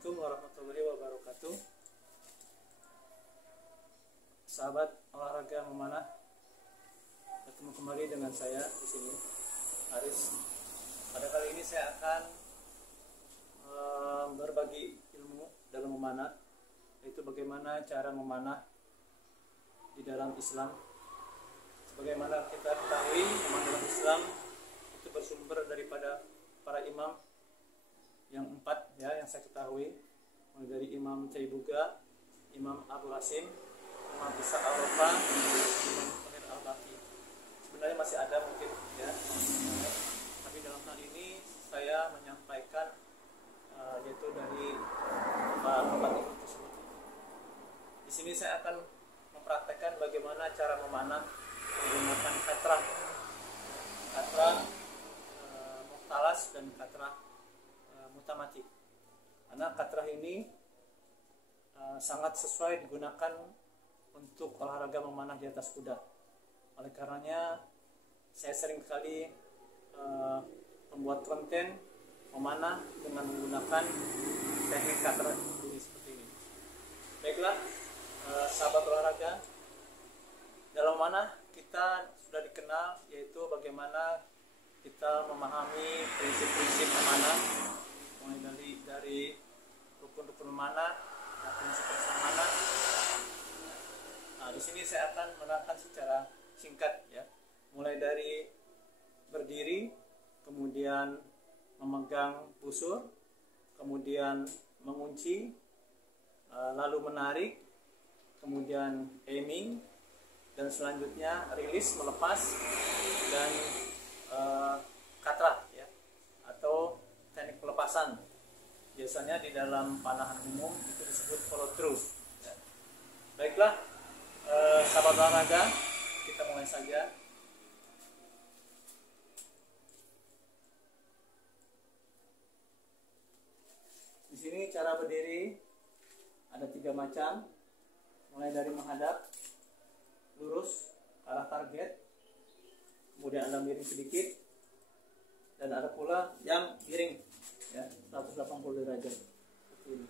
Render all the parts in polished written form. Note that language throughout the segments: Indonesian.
Assalamualaikum warahmatullahi wabarakatuh. Sahabat olahraga memanah, ketemu kembali dengan saya di sini, Aris. Pada kali ini saya akan berbagi ilmu dalam memanah, yaitu bagaimana cara memanah di dalam Islam. Sebagaimana kita ketahui, memanah dalam Islam itu bersumber daripada para imam yang 4 ya, yang saya ketahui, mulai dari Imam Caibuga, Imam Abu Hasim, Imam Isa Al-Rafa, Imam Tahir Al-Baqi. Sebenarnya masih ada mungkin ya, tapi dalam hal ini saya menyampaikan yaitu dari 4 imam tersebut. Di sini saya akan mempraktekkan bagaimana cara memanah menggunakan katrah muhtalas dan katrah mutamati. Karena katrah ini sangat sesuai digunakan untuk olahraga memanah di atas kuda. Oleh karenanya saya sering kali membuat konten memanah dengan menggunakan teknik katrah ini seperti ini. Baiklah, sahabat olahraga, dalam memanah kita sudah dikenal yaitu bagaimana kita memahami prinsip-prinsip memanah, mulai dari rukun-rukun memanah dan prinsip-prinsip memanah. Nah, di sini saya akan menerangkan secara singkat ya, mulai dari berdiri, kemudian memegang busur, kemudian mengunci, lalu menarik, kemudian aiming, dan selanjutnya rilis, melepas, dan katrah ya, atau teknik pelepasan. Biasanya di dalam panahan umum itu disebut follow through ya. Baiklah, sahabat olahraga, kita mulai saja. Di sini cara berdiri ada 3 macam, mulai dari menghadap lurus ke arah target, kemudian ada miring sedikit, dan ada pula yang miring ya, 180 derajat seperti ini.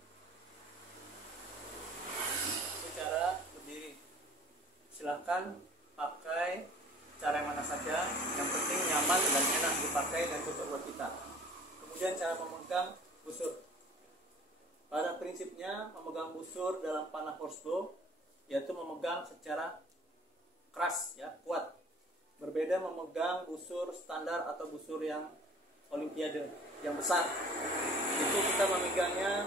Itu cara berdiri. Silahkan pakai cara yang mana saja, yang penting nyaman dan enak dipakai dan cocok buat kita. Kemudian cara memegang busur. Pada prinsipnya memegang busur dalam panah horsebow yaitu memegang secara keras ya, kuat. Berbeda memegang busur standar atau busur yang olimpiade yang besar. Itu kita memegangnya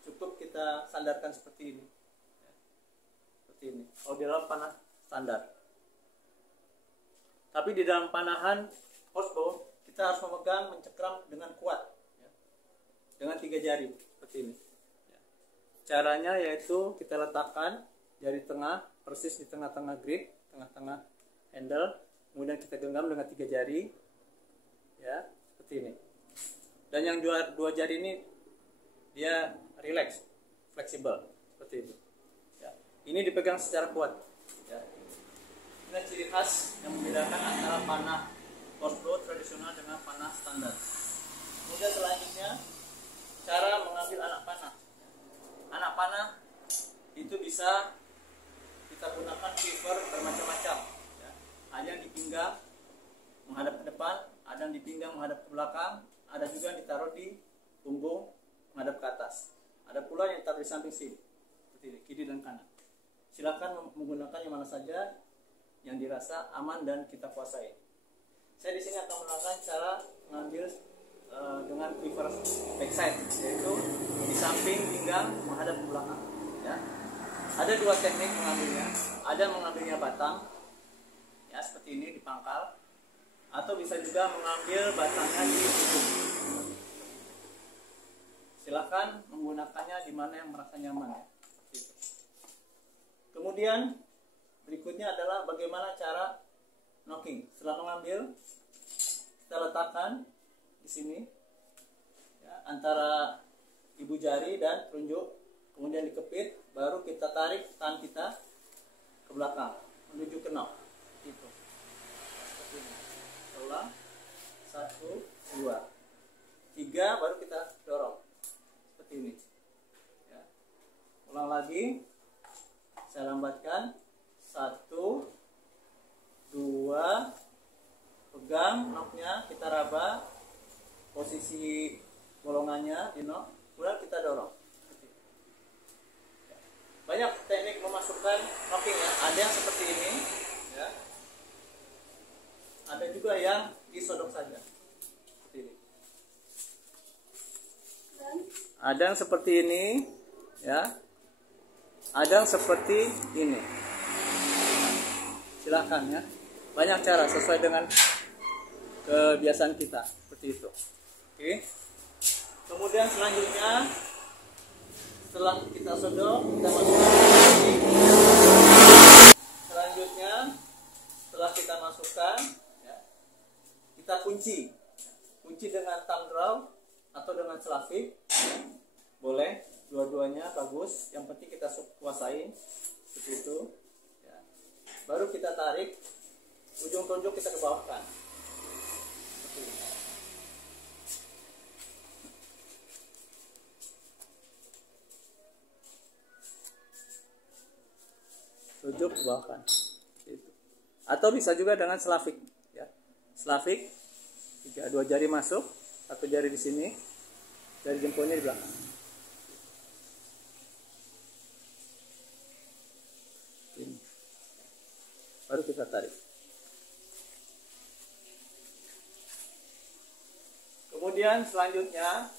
cukup kita sandarkan seperti ini. Seperti ini. Kalau di dalam panah standar. Tapi di dalam panahan horsebow kita harus memegang, mencekram dengan kuat ya. Dengan 3 jari seperti ini. Caranya yaitu kita letakkan jari tengah persis di tengah-tengah grip, tengah-tengah handle, kemudian kita genggam dengan 3 jari ya, seperti ini. Dan yang dua jari ini dia relax, fleksibel seperti itu ya. Ini dipegang secara kuat ya. Ini ciri khas yang membedakan antara panah horsebow tradisional dengan panah standar. Kemudian selanjutnya cara mengambil anak panah. Anak panah itu bisa kita gunakan quiver bermacam-macam ya. Ada yang di pinggang menghadap ke depan, ada yang di pinggang menghadap ke belakang, ada juga yang ditaruh di punggung menghadap ke atas, ada pula yang ditaruh di samping sini seperti ini, kiri dan kanan. Silakan menggunakan yang mana saja yang dirasa aman dan kita kuasai. Saya di sini akan menerangkan cara mengambil dengan quiver backside, yaitu di samping pinggang menghadap ke belakang ya. Ada 2 teknik mengambilnya, ada mengambilnya batang ya seperti ini di pangkal, atau bisa juga mengambil batangnya di ujung. Silakan menggunakannya di mana yang merasa nyaman ya. Kemudian berikutnya adalah bagaimana cara knocking. Setelah mengambil, kita letakkan di sini ya, antara ibu jari dan telunjuk, kemudian dikepit, baru kita tarik tangan kita ke belakang menuju ke knock gitu. Ulang 1, 2, 3, baru kita dorong posisi bolongannya di knob, kemudian kita dorong. Banyak teknik memasukkan knocking ya. Ada yang seperti ini ya. Ada juga yang disodok saja seperti ini. Ada yang seperti ini ya. Ada yang seperti ini. Silakan ya. Banyak cara sesuai dengan kebiasaan kita seperti itu. Oke. Kemudian selanjutnya setelah kita sodok, kita masukkan selanjutnya setelah kita masukkan ya, kita kunci dengan thumb draw atau dengan selapik ya. Boleh dua-duanya bagus, yang penting kita kuasain seperti itu ya. Baru kita tarik ujung tonjok, kita ke bawahkan seperti ini. Tunjuk ke bawahkan gitu. Atau bisa juga dengan selapik ya. Selapik, dua jari masuk, satu jari di sini, jari jempolnya di belakang. Ini. Baru kita tarik. Kemudian selanjutnya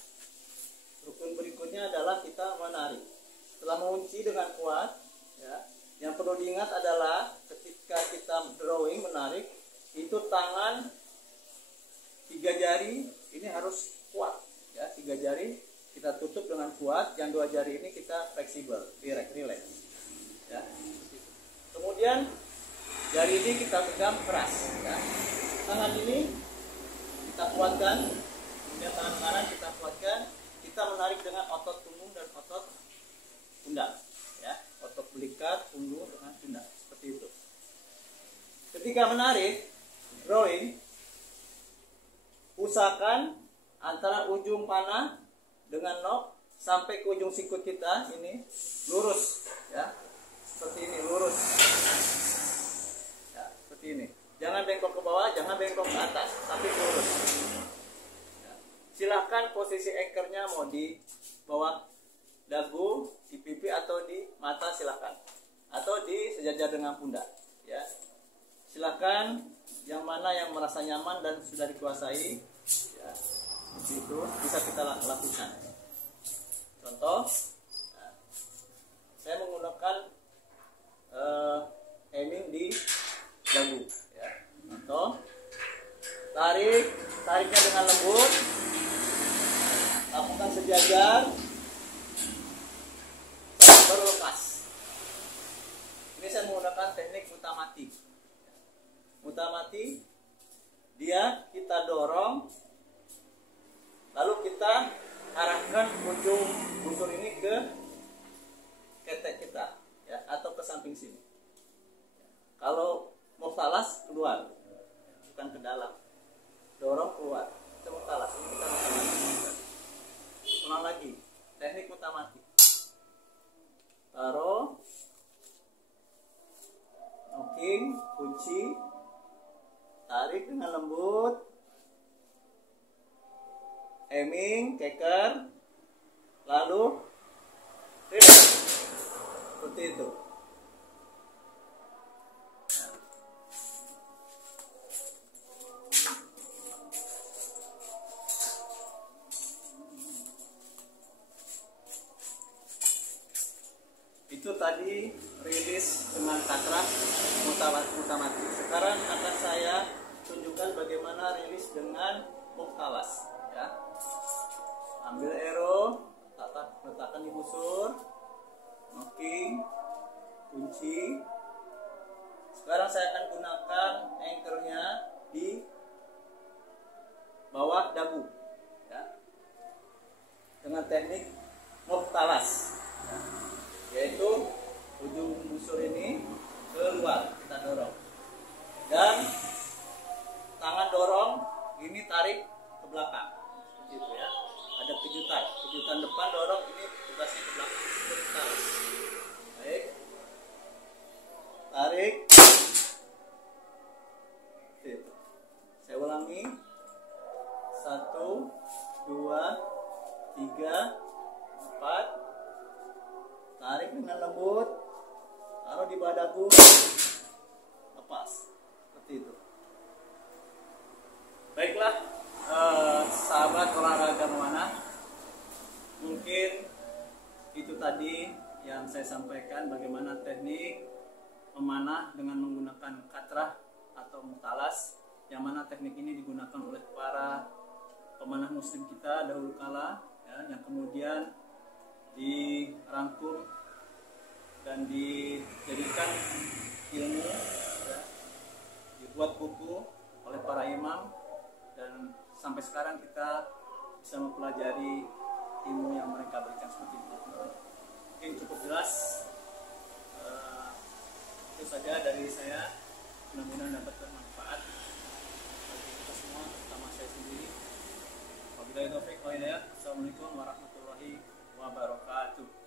rukun berikutnya adalah kita menarik. Setelah mengunci dengan kuat ya. Yang perlu diingat adalah ketika kita drawing, menarik, itu tangan 3 jari ini harus kuat ya. 3 jari kita tutup dengan kuat, yang 2 jari ini kita fleksibel, relax ya. Kemudian jari ini kita pegang keras ya. Tangan ini kita kuatkan, kemudian tangan kanan kita kuatkan. Kita menarik dengan otot punggung dan otot pundak ya. Otot belikat, punggung dengan pundak seperti itu. Ketika menarik drawing, usahakan antara ujung panah dengan knob sampai ke ujung sikut kita ini lurus ya, seperti ini, lurus ya, seperti ini. Jangan bengkok ke bawah, jangan bengkok ke atas, tapi lurus ya. Silahkan posisi anchornya mau di bawah dagu, di pipi atau di mata, silakan, atau di sejajar dengan pundak ya. Silakan yang mana yang merasa nyaman dan sudah dikuasai ya, itu bisa kita lakukan. Contoh ya, saya menggunakan aiming di dagu ya. Contoh, tariknya dengan lembut, lakukan sejajar, baru lepas. Ini saya menggunakan teknik mutamati. Mutamati, dia kita dorong, lalu kita arahkan ujung busur ini ke ketek kita, ya, atau ke samping sini. Kalau muhtalas keluar, bukan ke dalam. Dorong keluar, itu muhtalas. Ini kita mutamati. Ulang lagi, teknik mutamati. Taruh, knocking, kunci, tarik dengan lembut, aiming, keker, lalu relax, seperti itu. Itu tadi rilis dengan katrah mutamati. Sekarang akan saya tunjukkan bagaimana rilis dengan muhtalas ya. Ambil arrow, letakkan di busur, knocking, kunci. Sekarang saya akan gunakan anchornya di bawah dagu ya, dengan teknik muhtalas ya. Yaitu ujung busur ini keluar, kita dorong, dan tangan dorong ini tarik ke belakang seperti itu ya. Ada kejutan depan dorong, ini tugasnya ke belakang seperti tarik. Baik, tarik seperti itu. Saya ulangi, 1, 2, 3, 4. Tarik dengan lembut, taruh di bawah dagu, lepas. Seperti itu. Baiklah, sahabat olahraga memanah, mungkin itu tadi yang saya sampaikan bagaimana teknik memanah dengan menggunakan katrah atau mutalas, yang mana teknik ini digunakan oleh para pemanah muslim kita dahulu kala, ya, yang kemudian dirangkum dan dijadikan ilmu, ya, dibuat buku oleh para imam, dan sampai sekarang kita bisa mempelajari ilmu yang mereka berikan seperti itu. Mungkin cukup jelas. Itu saja dari saya, mudah-mudahan dapat bermanfaat bagi kita semua, terutama saya sendiri. Wabillahi taufiq wal hidayah. Assalamualaikum warahmatullahi wabarakatuh.